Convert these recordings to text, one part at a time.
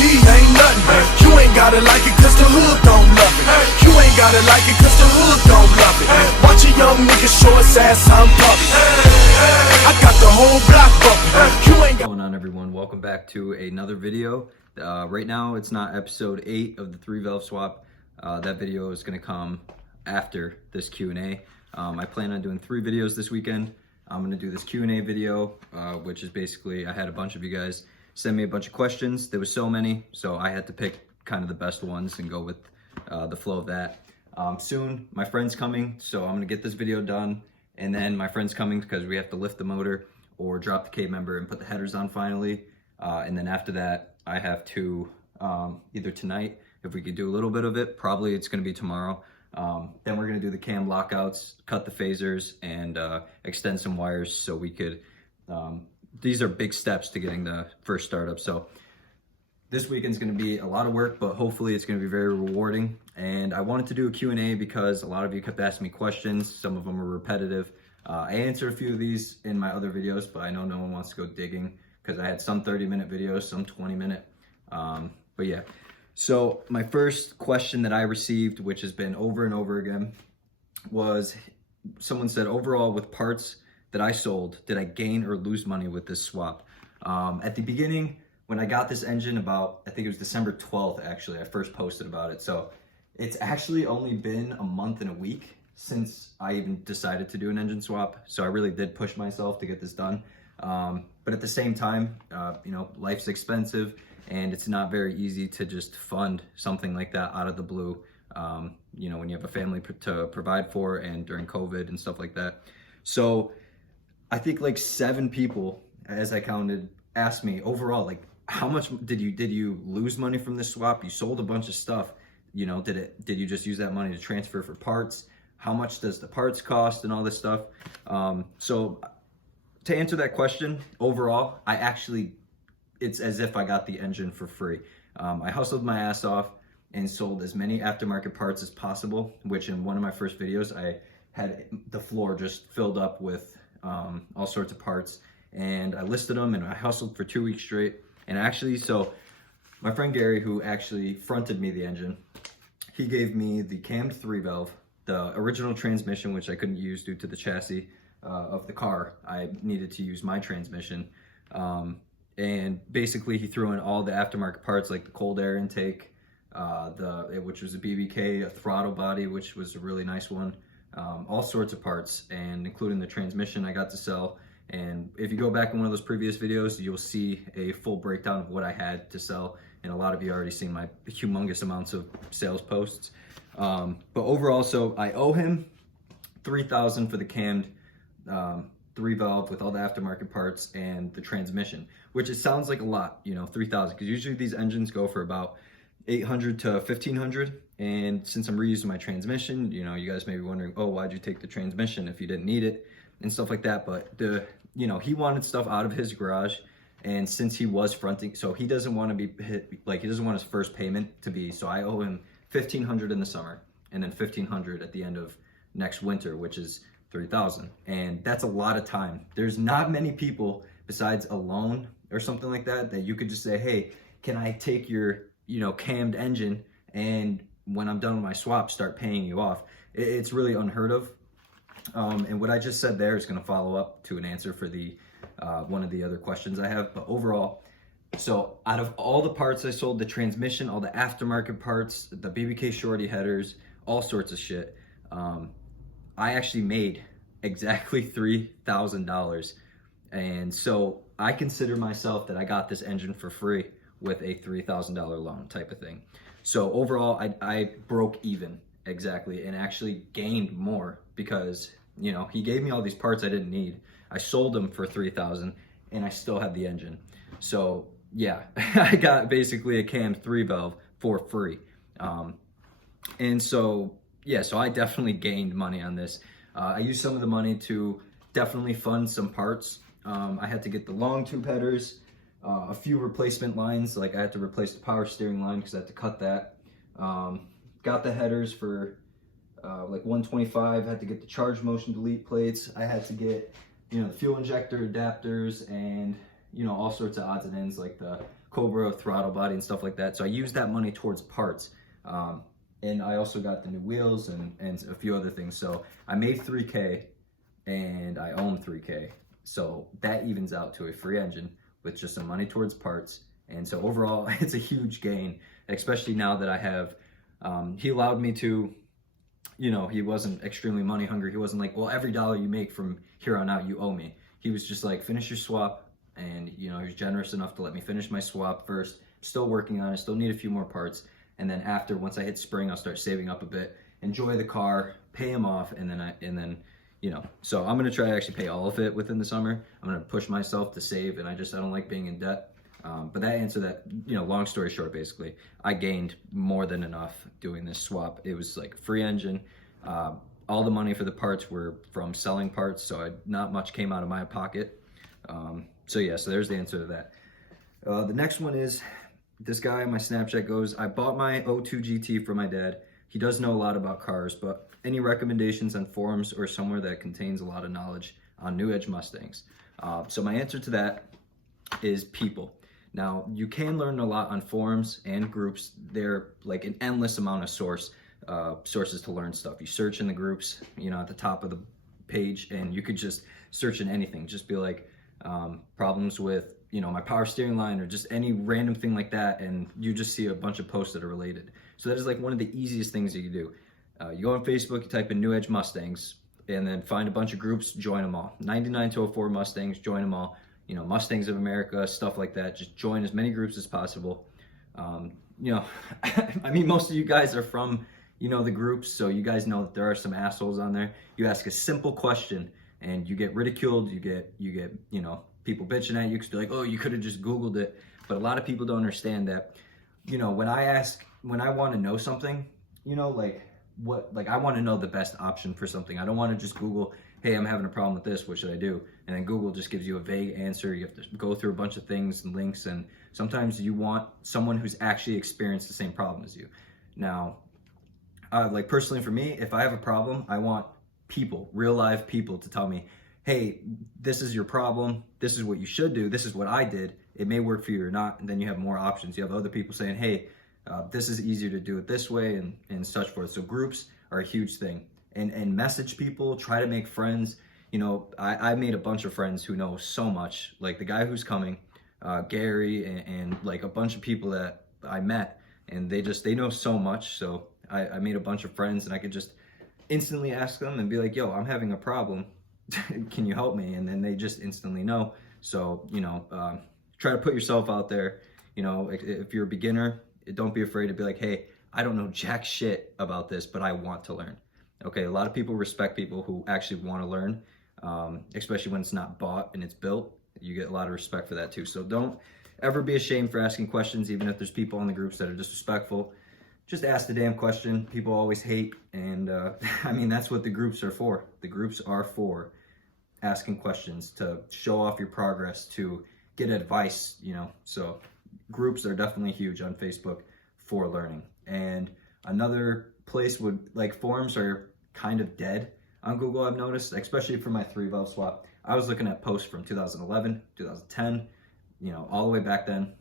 G ain't nothing. You ain't gotta like it cause the hood don't love it. You ain't gotta like it cause the hood don't love it. Watch a young nigga show his ass I'm puppy. I got the whole block bumping. You ain't got... What's going on, everyone? Welcome back to another video. Right now it's not episode 8 of the 3 valve swap. That video is going to come after this Q&A. I plan on doing 3 videos this weekend. I'm going to do this Q&A video, which is basically, I had a bunch of you guys send me a bunch of questions. There was so many, so I had to pick kind of the best ones and go with the flow of that. Soon, my friend's coming, so I'm going to get this video done. And then my friend's coming because we have to lift the motor or drop the K member and put the headers on finally. And then after that, I have to, either tonight, if we could do a little bit of it, probably it's going to be tomorrow. Then we're going to do the cam lockouts, cut the phasers, and extend some wires so we could, these are big steps to getting the first startup. So this weekend's going to be a lot of work, but hopefully it's going to be very rewarding. And I wanted to do a Q&A because a lot of you kept asking me questions. Some of them are repetitive. I answered a few of these in my other videos, but I know no one wants to go digging because I had some 30-minute videos, some 20-minute. But yeah. So my first question that I received, which has been over and over again, was someone said, overall with parts that I sold, did I gain or lose money with this swap? At the beginning, when I got this engine about, I think it was December 12th, actually, I first posted about it. So it's actually only been a month and a week since I even decided to do an engine swap. So I really did push myself to get this done. But at the same time, you know, life's expensive and it's not very easy to just fund something like that out of the blue. You know, when you have a family to provide for and during COVID and stuff like that. So I think like 7 people, as I counted, asked me overall, like, how much did you lose money from this swap? You sold a bunch of stuff. You know, did you just use that money to transfer for parts? How much does the parts cost and all this stuff? So to answer that question, overall, it's as if I got the engine for free. I hustled my ass off and sold as many aftermarket parts as possible, which in one of my first videos, I had the floor just filled up with all sorts of parts, and I listed them and I hustled for 2 weeks straight. And actually, so my friend Gary, who actually fronted me the engine, he gave me the cammed 3 valve, the original transmission, which I couldn't use due to the chassis of the car. I needed to use my transmission. And basically he threw in all the aftermarket parts like the cold air intake, which was a BBK, a throttle body, which was a really nice one, all sorts of parts, and including the transmission I got to sell. And if you go back in one of those previous videos, you'll see a full breakdown of what I had to sell. And a lot of you already seen my humongous amounts of sales posts. But overall, so I owe him $3,000 for the cammed 3 valve with all the aftermarket parts and the transmission, which it sounds like a lot, you know, $3,000, because usually these engines go for about $800 to $1,500. And since I'm reusing my transmission, you know, you guys may be wondering, oh, why'd you take the transmission if you didn't need it and stuff like that. But you know, he wanted stuff out of his garage, and since he was fronting, so he doesn't want to be hit, like he doesn't want his first payment to be, so I owe him $1,500 in the summer and then $1,500 at the end of next winter, which is $3,000. And that's a lot of time. There's not many people besides a loan or something like that you could just say, hey, can I take your, you know, cammed engine, and when I'm done with my swap, start paying you off. It's really unheard of. And what I just said there is going to follow up to an answer for the one of the other questions I have. But overall, so out of all the parts I sold, the transmission, all the aftermarket parts, the BBK shorty headers, all sorts of shit, I actually made exactly $3,000. And so I consider myself that I got this engine for free with a $3,000 loan type of thing. So overall, I broke even exactly and actually gained more because, you know, he gave me all these parts I didn't need. I sold them for $3,000 and I still had the engine. So yeah, I got basically a cam 3 valve for free. And so, yeah, so I definitely gained money on this. I used some of the money to definitely fund some parts. I had to get the long tube headers, a few replacement lines, like I had to replace the power steering line because I had to cut that. Got the headers for like 125, had to get the charge motion delete plates. I had to get, you know, the fuel injector adapters and you know, all sorts of odds and ends like the Cobra throttle body and stuff like that. So I used that money towards parts. And I also got the new wheels and a few other things. So I made 3K and I own 3K. So that evens out to a free engine with just some money towards parts. And so overall, it's a huge gain, especially now that I have, he allowed me to, you know, he wasn't extremely money hungry. He wasn't like, well, every dollar you make from here on out, you owe me. He was just like, finish your swap. And, you know, he was generous enough to let me finish my swap first. Still working on it, still need a few more parts. And then after, once I hit spring, I'll start saving up a bit, enjoy the car, pay him off, and then, you know. So I'm gonna try to actually pay all of it within the summer. I'm gonna push myself to save, and I don't like being in debt. But that answer that, you know, long story short, basically, I gained more than enough doing this swap. It was like free engine. All the money for the parts were from selling parts, so not much came out of my pocket. So yeah, so there's the answer to that. The next one is, this guy on my Snapchat goes, I bought my 02 GT for my dad. He does know a lot about cars, but any recommendations on forums or somewhere that contains a lot of knowledge on new edge Mustangs? So my answer to that is people. Now, you can learn a lot on forums and groups. They're like an endless amount of sources to learn stuff. You search in the groups, you know, at the top of the page, and you could just search in anything. Just be like, problems with, you know, my power steering line, or just any random thing like that, and you just see a bunch of posts that are related. So that is like one of the easiest things that you do. You go on Facebook, you type in New Edge Mustangs, and then find a bunch of groups, join them all. 99 to 04 Mustangs, join them all. You know, Mustangs of America, stuff like that. Just join as many groups as possible. You know, I mean, most of you guys are from, you know, the groups, so you guys know that there are some assholes on there. You ask a simple question and you get ridiculed, you get, you know, people bitching at you because they're like, oh, you could have just Googled it. But a lot of people don't understand that, you know, when I want to know something, you know, like I want to know the best option for something. I don't want to just Google, hey, I'm having a problem with this, what should I do? And then Google just gives you a vague answer. You have to go through a bunch of things and links, and sometimes you want someone who's actually experienced the same problem as you. Now, like personally for me, if I have a problem, I want people, real live people, to tell me, hey, this is your problem, this is what you should do, this is what I did, it may work for you or not, and then you have more options. You have other people saying, hey, this is easier to do it this way, and such forth. So groups are a huge thing. And message people, try to make friends. You know, I made a bunch of friends who know so much, like the guy who's coming, Gary, and like a bunch of people that I met, and they know so much. So I made a bunch of friends, and I could just instantly ask them and be like, yo, I'm having a problem, can you help me? And then they just instantly know. So, you know, try to put yourself out there. You know, if you're a beginner, don't be afraid to be like, hey, I don't know jack shit about this, but I want to learn. Okay, a lot of people respect people who actually want to learn, especially when it's not bought and it's built. You get a lot of respect for that too. So don't ever be ashamed for asking questions, even if there's people in the groups that are disrespectful. Just ask the damn question. People always hate, and I mean, that's what the groups are for. The groups are for asking questions, to show off your progress, to get advice, you know. So groups are definitely huge on Facebook for learning. And another place would, like, forums are kind of dead on Google, I've noticed, especially for my 3-valve swap. I was looking at posts from 2011, 2010, you know, all the way back then.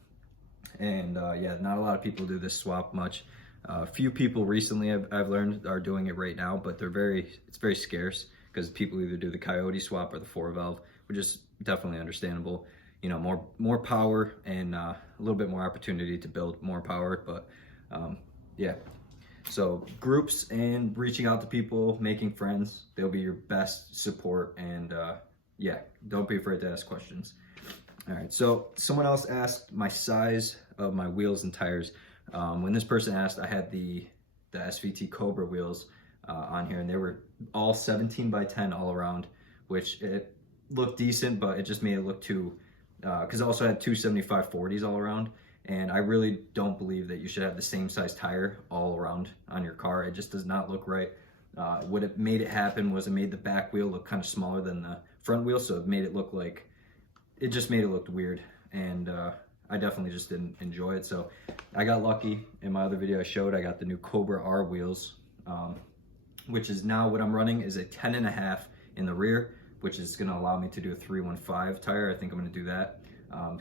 And yeah, not a lot of people do this swap much. A few people recently I've learned are doing it right now, but it's very scarce, because people either do the Coyote swap or the 4-valve, which is definitely understandable. You know, more power and a little bit more opportunity to build more power, but yeah. So groups and reaching out to people, making friends, they'll be your best support. And yeah, don't be afraid to ask questions. All right, so someone else asked my size of my wheels and tires. When this person asked, I had the SVT Cobra wheels on here, and they were all 17 by 10 all around, which it looked decent, but it just made it look too, because I also had 275/40s all around, and I really don't believe that you should have the same size tire all around on your car. It just does not look right. What it made it happen was it made the back wheel look kind of smaller than the front wheel, so it made it look like, it just made it look weird, and I definitely just didn't enjoy it. So I got lucky. In my other video I showed, I got the new Cobra R wheels, which is now what I'm running is a 10.5 in the rear, which is gonna allow me to do a 315 tire. I think I'm gonna do that.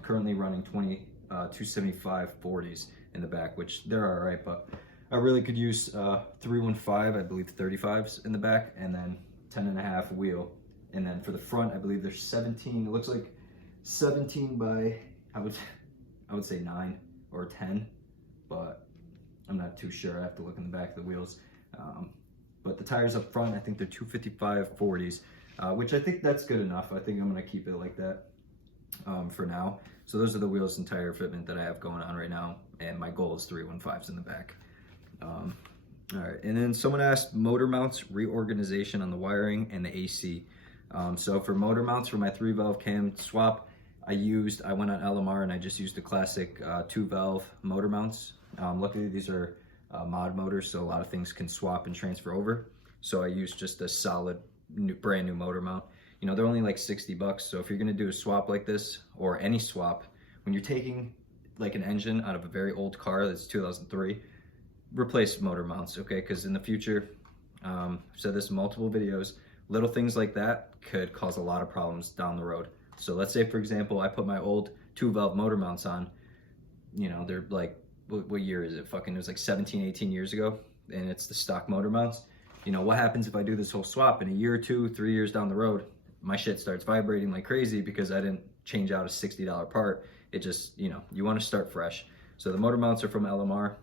Currently running 275 40s in the back, which they're all right, but I really could use 315, I believe 35s in the back, and then 10.5 wheel. And then for the front, I believe there's 17, it looks like 17 by, I would say 9 or 10, but I'm not too sure. I have to look in the back of the wheels. But the tires up front, I think they're 255 40s, which I think that's good enough. I think I'm gonna keep it like that for now. So those are the wheels and tire fitment that I have going on right now, and my goal is 315s in the back. All right, and then someone asked motor mounts, reorganization on the wiring and the AC. So for motor mounts for my 3-valve cam swap, I went on LMR and I just used the classic 2-valve motor mounts. Luckily these are mod motors, so a lot of things can swap and transfer over. So I used just a solid brand new motor mount. You know, they're only like 60 bucks. So if you're gonna do a swap like this, or any swap, when you're taking like an engine out of a very old car that's 2003, replace motor mounts, okay? Because in the future, I've said this in multiple videos, little things like that could cause a lot of problems down the road. So let's say, for example, I put my old 2-valve motor mounts on, you know, they're like, what year is it? It was like 17, 18 years ago, and it's the stock motor mounts. You know, what happens if I do this whole swap in a year or 2, 3 years down the road? My shit starts vibrating like crazy because I didn't change out a $60 part. It just, you know, you want to start fresh. So the motor mounts are from LMR.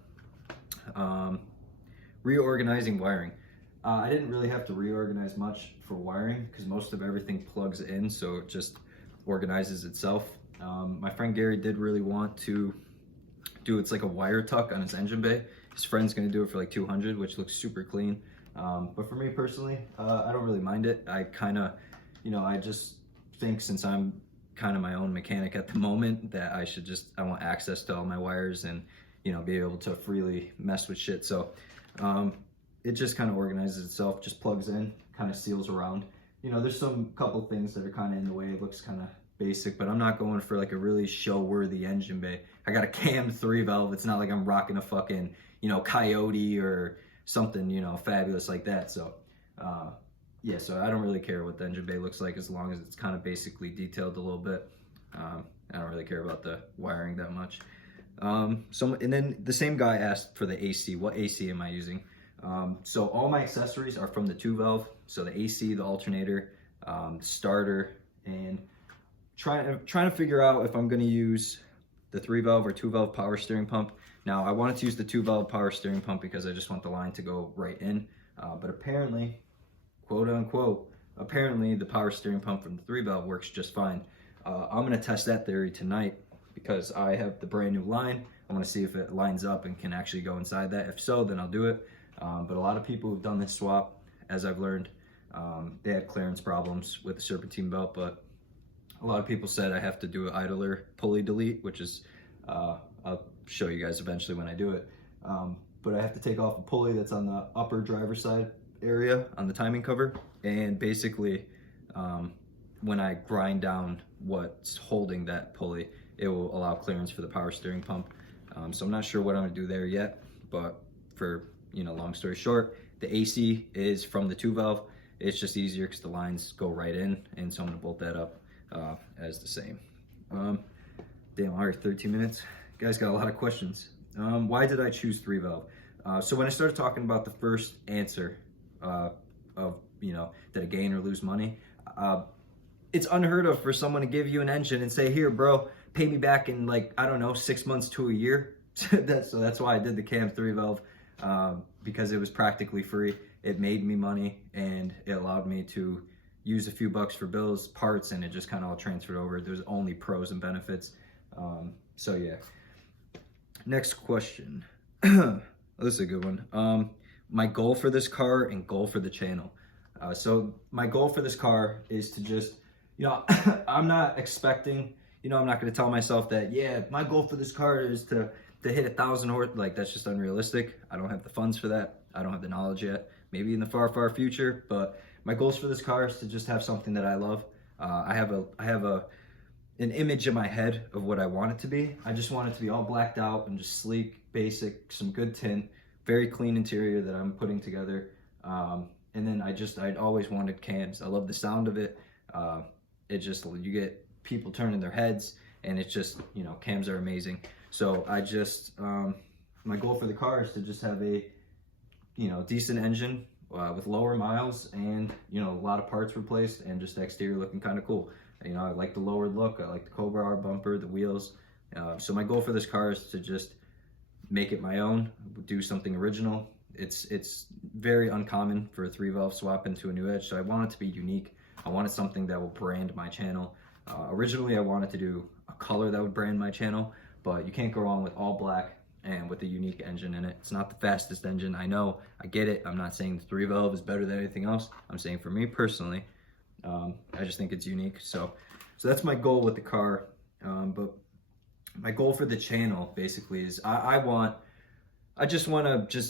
Reorganizing wiring. I didn't really have to reorganize much for wiring because most of everything plugs in, so it just organizes itself. My friend Gary did really want to do, it's like a wire tuck on his engine bay. His friend's gonna do it for like 200, which looks super clean. But for me personally, I don't really mind it. I kind of, you know, I just think since I'm kind of my own mechanic at the moment that I want access to all my wires and, you know, be able to freely mess with shit. So it just kind of organizes itself, just plugs in, kind of seals around. You know, there's some couple things that are kind of in the way. It looks kind of basic, but I'm not going for like a really show-worthy engine bay. I got a cam 3-valve. It's not like I'm rocking a fucking, you know, Coyote or something, you know, fabulous like that. So yeah, so I don't really care what the engine bay looks like as long as it's kind of basically detailed a little bit. I don't really care about the wiring that much. And then the same guy asked for the AC. What AC am I using? So all my accessories are from the 2-valve. So the AC, the alternator, starter, and trying to figure out if I'm going to use the 3-valve or 2-valve power steering pump. Now I wanted to use the 2-valve power steering pump because I just want the line to go right in. But apparently, quote unquote, apparently the power steering pump from the 3-valve works just fine. I'm going to test that theory tonight because I have the brand new line. I want to see if it lines up and can actually go inside that. If so, then I'll do it. But a lot of people who've done this swap, as I've learned, they had clearance problems with the serpentine belt, but a lot of people said I have to do an idler pulley delete, which is, I'll show you guys eventually when I do it. But I have to take off a pulley that's on the upper driver's side area on the timing cover. And basically, when I grind down what's holding that pulley, it will allow clearance for the power steering pump. So I'm not sure what I'm gonna do there yet, but for, you know, long story short, the AC is from the 2-valve. It's just easier because the lines go right in, and so I'm gonna bolt that up as the same. Damn, all right, 13 minutes. You guys got a lot of questions. Why did I choose 3-valve? So when I started talking about the first answer of, you know, did I gain or lose money? It's unheard of for someone to give you an engine and say, here, bro, pay me back in like, I don't know, 6 months to a year. So that's why I did the cam 3-valve, because it was practically free. It made me money and it allowed me to use a few bucks for bills, parts, and it just kind of all transferred over. There's only pros and benefits. So yeah. Next question. This is a good one. My goal for this car and goal for the channel. So my goal for this car is to just, you know, I'm not expecting, you know, I'm not going to tell myself that, yeah, my goal for this car is to hit 1,000 horse. Like, that's just unrealistic. I don't have the funds for that. I don't have the knowledge yet. Maybe in the far, far future, but my goals for this car is to just have something that I love. I have an image in my head of what I want it to be. I just want it to be all blacked out and just sleek, basic, some good tint, very clean interior that I'm putting together. And then I'd always wanted cams. I love the sound of it. It just, you get people turning their heads and it's just, you know, cams are amazing. So I just, my goal for the car is to just have a, you know, decent engine with lower miles and, you know, a lot of parts replaced and just the exterior looking kind of cool. You know, I like the lowered look, I like the Cobra R bumper, the wheels. So my goal for this car is to just make it my own, do something original. It's very uncommon for a 3-valve swap into a new edge, so I want it to be unique. I wanted something that will brand my channel. Originally, I wanted to do a color that would brand my channel, but you can't go wrong with all black and with a unique engine in it. It's not the fastest engine, I know, I get it. I'm not saying the 3-valve is better than anything else. I'm saying for me personally, I just think it's unique. So that's my goal with the car. But my goal for the channel basically is I just want to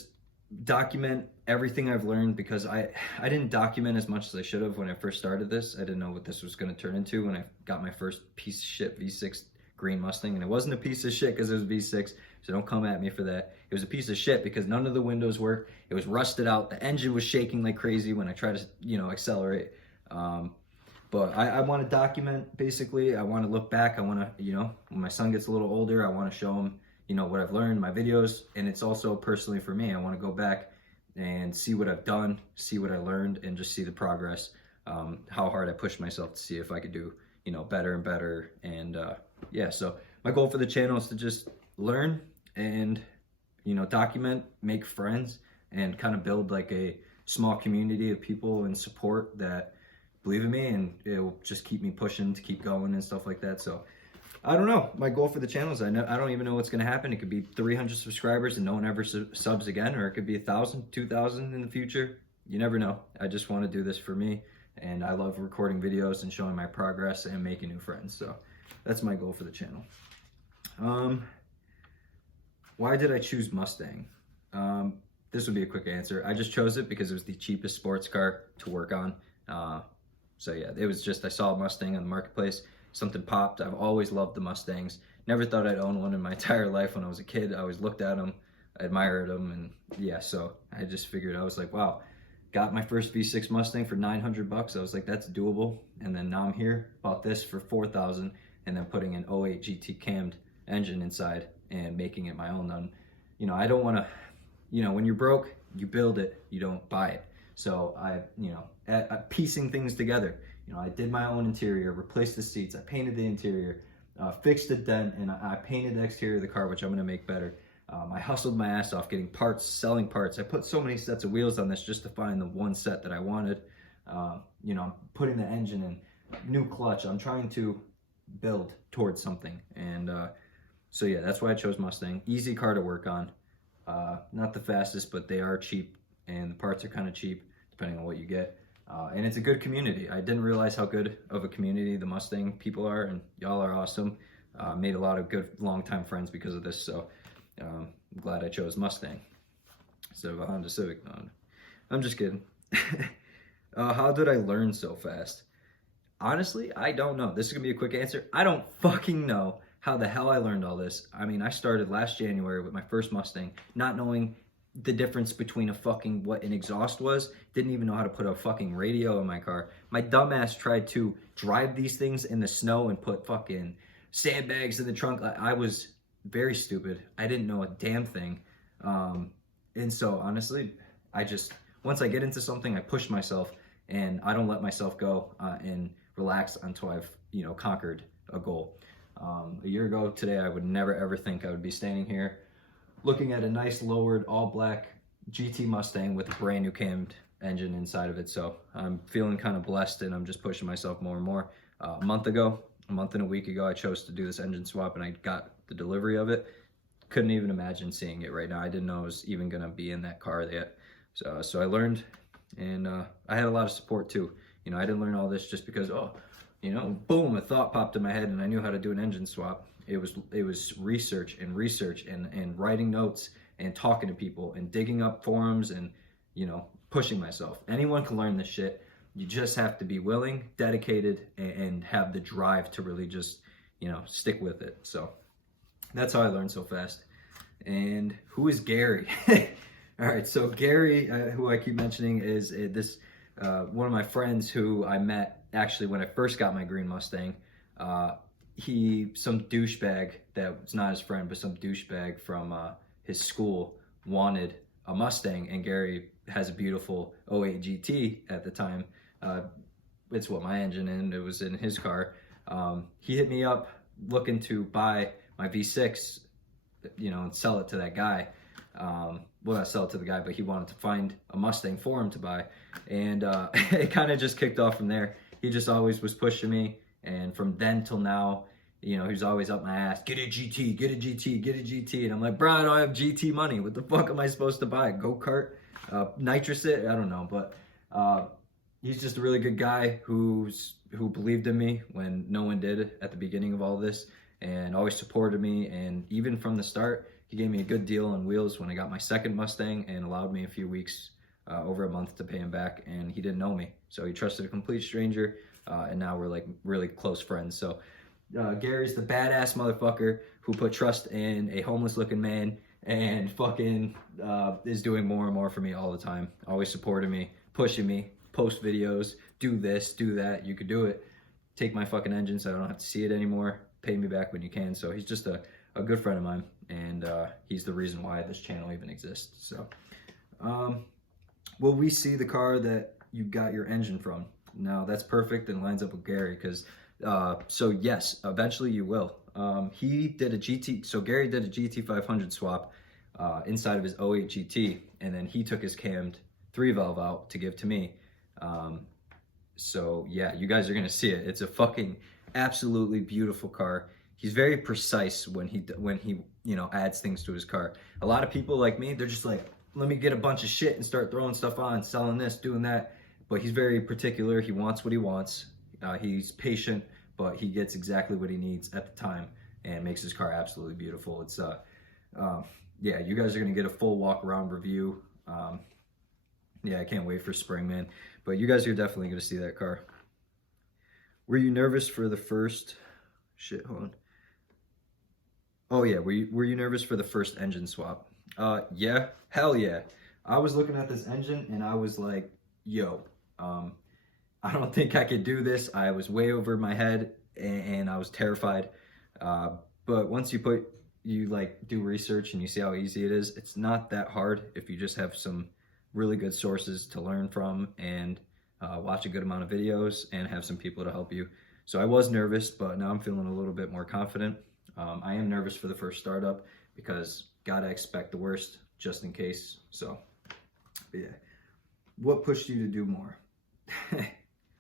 document everything I've learned, because I didn't document as much as I should have when I first started this. I didn't know what this was going to turn into when I got my first piece of shit V6 green Mustang. And it wasn't a piece of shit because it was V6, so don't come at me for that. It was a piece of shit because none of the windows worked. It was rusted out. The engine was shaking like crazy when I tried to, you know, accelerate. But I want to document, basically. I want to look back. I want to, you know, when my son gets a little older, I want to show him, you know, what I've learned, my videos. And it's also personally for me, I want to go back and see what I've done, see what I learned, and just see the progress, how hard I pushed myself to see if I could do, you know, better and better. And yeah, so my goal for the channel is to just learn and, you know, document, make friends, and kind of build like a small community of people and support that believe in me, and it will just keep me pushing to keep going and stuff like that. So I don't know. My goal for the channel is I don't even know what's going to happen. It could be 300 subscribers and no one ever subs again, or it could be 1,000, 2,000 in the future. You never know. I just want to do this for me, and I love recording videos and showing my progress and making new friends. So that's my goal for the channel. Why did I choose Mustang? This would be a quick answer. I just chose it because it was the cheapest sports car to work on. So yeah, it was just, I saw a Mustang on the marketplace, something popped. I've always loved the Mustangs. Never thought I'd own one in my entire life. When I was a kid, I always looked at them, I admired them, and yeah, so I just figured, I was like, wow, got my first V6 Mustang for 900 bucks. I was like, that's doable. And then now I'm here, bought this for 4,000, and then putting an 08 GT cammed engine inside and making it my own. Then, you know, I don't want to, you know, when you're broke, you build it, you don't buy it. So I, you know, piecing things together. You know, I did my own interior, replaced the seats, I painted the interior, fixed the dent, and I painted the exterior of the car, which I'm going to make better. I hustled my ass off getting parts, selling parts. I put so many sets of wheels on this just to find the one set that I wanted. You know, I'm putting the engine in, new clutch. I'm trying to build towards something. And so yeah, that's why I chose Mustang. Easy car to work on. Not the fastest, but they are cheap, and the parts are kind of cheap depending on what you get. And it's a good community. I didn't realize how good of a community the Mustang people are, and y'all are awesome. Made a lot of good longtime friends because of this, so I'm glad I chose Mustang instead of a Honda Civic. No, I'm just kidding. How did I learn so fast? Honestly, I don't know. This is gonna be a quick answer. I don't fucking know how the hell I learned all this. I mean, I started last January with my first Mustang, not knowing the difference between what an exhaust was. Didn't even know how to put a fucking radio in my car. My dumbass tried to drive these things in the snow and put fucking sandbags in the trunk. I was very stupid. I didn't know a damn thing. And so honestly, once I get into something, I push myself, and I don't let myself go and relax until I've, you know, conquered a goal. A year ago today, I would never ever think I would be standing here looking at a nice lowered all black GT Mustang with a brand new cammed engine inside of it. So I'm feeling kind of blessed, and I'm just pushing myself more and more. A month and a week ago, I chose to do this engine swap, and I got the delivery of it. Couldn't even imagine seeing it right now. I didn't know I was even gonna be in that car yet. So I learned, and I had a lot of support too. You know, I didn't learn all this just because, oh, you know, boom, a thought popped in my head and I knew how to do an engine swap. It was research and writing notes and talking to people and digging up forums and, you know, pushing myself. Anyone can learn this shit. You just have to be willing, dedicated, and have the drive to really just, you know, stick with it. So that's how I learned so fast. And who is Gary? All right, so Gary, who I keep mentioning, is one of my friends who I met actually when I first got my green Mustang. some douchebag that was not his friend, but some douchebag from his school wanted a Mustang, and Gary has a beautiful '08 GT at the time. It's what my engine in, it was in his car. He hit me up looking to buy my V6, you know, and sell it to that guy. Well, not sell it to the guy, but he wanted to find a Mustang for him to buy. And it kind of just kicked off from there. He just always was pushing me. And from then till now, you know, he was always up my ass. Get a GT, get a GT, get a GT. And I'm like, bro, I don't have GT money. What the fuck am I supposed to buy? Go-kart? Nitrous it? I don't know. But he's just a really good guy who believed in me when no one did at the beginning of all this, and always supported me. And even from the start, he gave me a good deal on wheels when I got my second Mustang, and allowed me a few weeks, over a month, to pay him back. And he didn't know me, so he trusted a complete stranger, and now we're like really close friends. So Gary's the badass motherfucker who put trust in a homeless looking man, and fucking is doing more and more for me all the time. Always supporting me, pushing me, post videos, do this, do that, you could do it. Take my fucking engine so I don't have to see it anymore. Pay me back when you can. So he's just a good friend of mine, and he's the reason why this channel even exists. So will we see the car that you got your engine from? Now that's perfect and lines up with Gary, because so yes, eventually you will. He did a GT, so Gary did a GT 500 swap inside of his '08 GT, and then he took his cammed 3-valve out to give to me. So yeah, you guys are gonna see it. It's a fucking absolutely beautiful car. He's very precise when he you know, adds things to his car. A lot of people like me, they're just like, let me get a bunch of shit and start throwing stuff on, selling this, doing that. But he's very particular. He wants what he wants. He's patient, but he gets exactly what he needs at the time, and makes his car absolutely beautiful. It's yeah, you guys are gonna get a full walk around review. Yeah, I can't wait for spring, man. But you guys are definitely gonna see that car. Were you nervous for the first shit? Hold on. Oh yeah, were you nervous for the first engine swap? Yeah, hell yeah. I was looking at this engine and I was like, yo, I don't think I could do this. I was way over my head, and I was terrified. But once you like do research and you see how easy it is, it's not that hard if you just have some really good sources to learn from, and watch a good amount of videos, and have some people to help you. So I was nervous, but now I'm feeling a little bit more confident. I am nervous for the first startup, because gotta expect the worst just in case. So, but yeah. What pushed you to do more?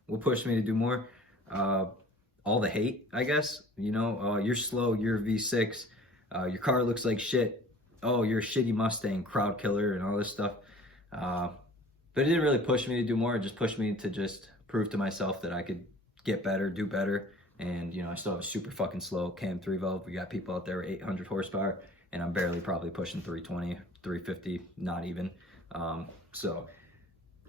What pushed me to do more? All the hate, I guess. You know, you're slow, you're a V6, your car looks like shit. Oh, you're a shitty Mustang, crowd killer, and all this stuff. But it didn't really push me to do more. It just pushed me to just prove to myself that I could get better, do better. And, you know, I still have a super fucking slow cam 3-valve. We got people out there with 800 horsepower, and I'm barely probably pushing 320, 350, not even. So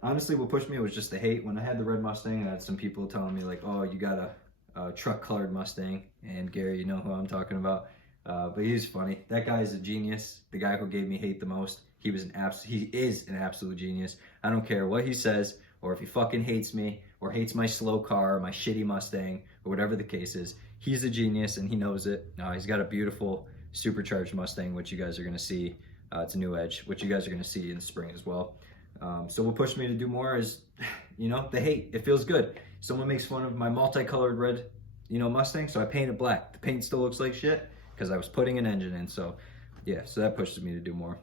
honestly, what pushed me was just the hate. When I had the red Mustang, I had some people telling me like, oh, you got a truck colored Mustang. And Gary, you know who I'm talking about. But he's funny. That guy is a genius. The guy who gave me hate the most, he is an absolute genius. I don't care what he says, or if he fucking hates me, or hates my slow car, my shitty Mustang, or whatever the case is. He's a genius, and he knows it. He's got a beautiful supercharged Mustang, which you guys are gonna see. It's a new Edge, which you guys are gonna see in the spring as well. So what pushed me to do more is, you know, the hate. It feels good. Someone makes fun of my multicolored red, you know, Mustang, so I paint it black. The paint still looks like shit, because I was putting an engine in. So yeah, so that pushes me to do more.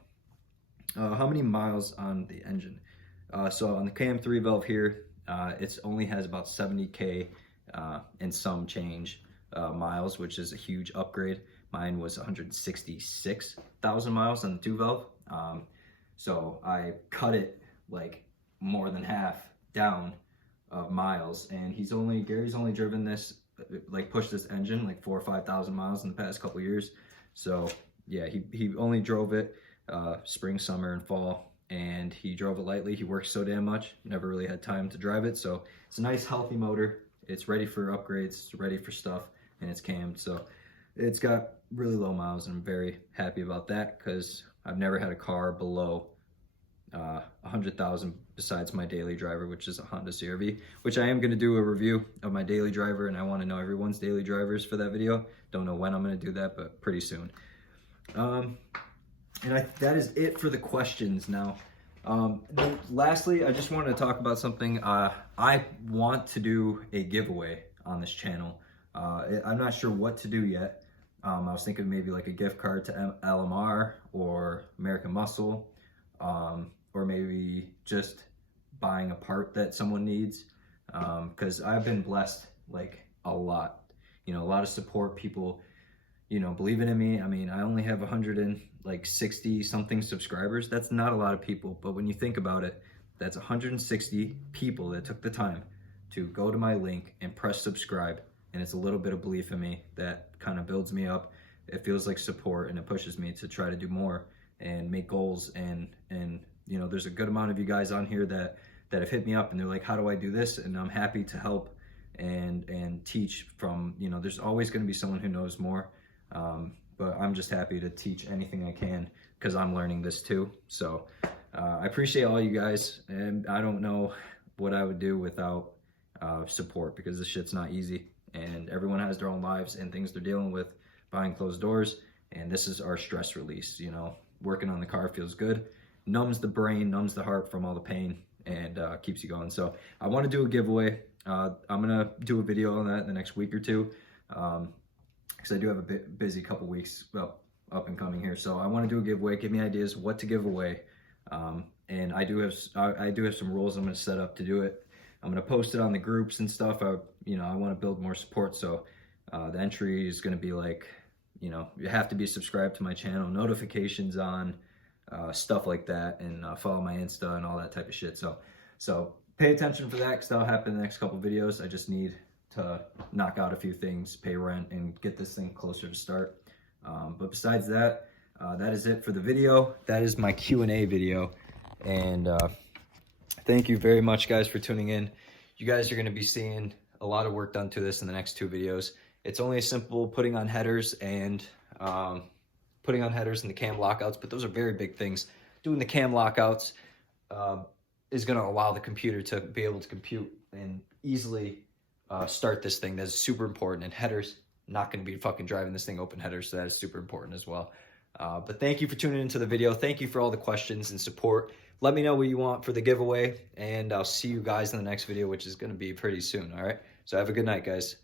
How many miles on the engine? So on the cam 3-valve here, it only has about 70K and some change miles, which is a huge upgrade. Mine was 166,000 miles on the 2-valve. So I cut it like more than half down of miles, and Gary's only driven this, like pushed this engine like 4,000 or 5,000 miles in the past couple years. So yeah, he only drove it spring, summer, and fall, and he drove it lightly. He works so damn much, never really had time to drive it. So it's a nice healthy motor. It's ready for upgrades, it's ready for stuff, and it's cammed. So it's got really low miles, and I'm very happy about that, because I've never had a car below 100,000 besides my daily driver, which is a Honda CR-V, which I am going to do a review of my daily driver, and I want to know everyone's daily drivers for that video. Don't know when I'm going to do that, but pretty soon. That is it for the questions now. Lastly, I just wanted to talk about something. I want to do a giveaway on this channel. I'm not sure what to do yet. I was thinking maybe like a gift card to LMR or American Muscle, or maybe just buying a part that someone needs. Because I've been blessed like a lot, a lot of support, people, believing in me. I mean, I only have 160 something subscribers. That's not a lot of people, but when you think about it, that's 160 people that took the time to go to my link and press subscribe. And it's a little bit of belief in me that kind of builds me up. It feels like support, and it pushes me to try to do more and make goals. And there's a good amount of you guys on here that have hit me up and they're like, how do I do this? And I'm happy to help and teach from, there's always going to be someone who knows more. But I'm just happy to teach anything I can because I'm learning this too. So I appreciate all you guys, and I don't know what I would do without support, because this shit's not easy, and everyone has their own lives and things they're dealing with behind closed doors, and this is our stress release. Working on the car feels good, numbs the brain, numbs the heart from all the pain, and keeps you going. So I want to do a giveaway. I'm gonna do a video on that in the next week or two, because I do have a bit busy couple weeks up and coming here. So I want to do a giveaway. Give me ideas what to give away, and I do have some rules I'm going to set up to do it. I'm going to post it on the groups and stuff. I want to build more support. So the entry is going to be like, you have to be subscribed to my channel, notifications on, stuff like that, and follow my Insta and all that type of shit. So pay attention for that, because that'll happen in the next couple videos. I just need to knock out a few things, pay rent, and get this thing closer to start. But besides that, that is it for the video. That is my Q&A video. And thank you very much, guys, for tuning in. You guys are going to be seeing a lot of work done to this in the next 2 videos. It's only a simple putting on headers and the cam lockouts, but those are very big things. Doing the cam lockouts is going to allow the computer to be able to compute and easily start this thing. That's super important. And headers, not going to be fucking driving this thing open headers, so that is super important as well. But thank you for tuning into the video. Thank you for all the questions and support. Let me know what you want for the giveaway, and I'll see you guys in the next video, which is going to be pretty soon. All right, so have a good night, guys.